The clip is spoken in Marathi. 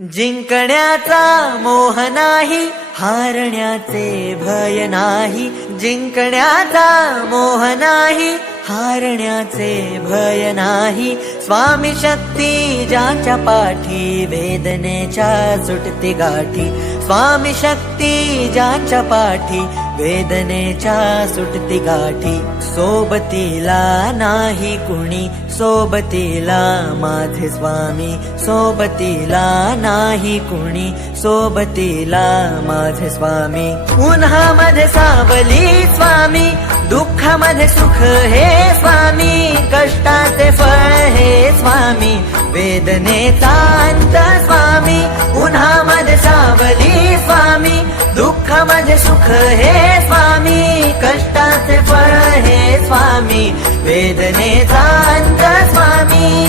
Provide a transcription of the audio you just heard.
जिंकण्याचा मोह नाही, हारण्याचे भय नाही. जिंकण्याचा मोह नाही, हारण्याचे भय नाही. स्वामी शक्ती ज्याच्या पाठी, वेदनेच्या सुटती गाठी. स्वामी शक्ती ज्याच्या पाठी, वेदनेच्या सुटती गाठी. सोबतीला नाही कुणी, सोबतीला माझे स्वामी. सोबतीला नाही कुणी, सोबतीला माझे स्वामी. उन्हामध्ये सावली स्वामी, दुःखामध्ये सुख हे स्वामी. कष्टाचे फळ हे स्वामी, वेदनेचा अंत स्वामी. उन्हामध्ये सावली स्वामी, दुःखामध्ये सुख हे स्वामी. कष्टाचे फळ हे स्वामी, वेदनेचा अंत स्वामी.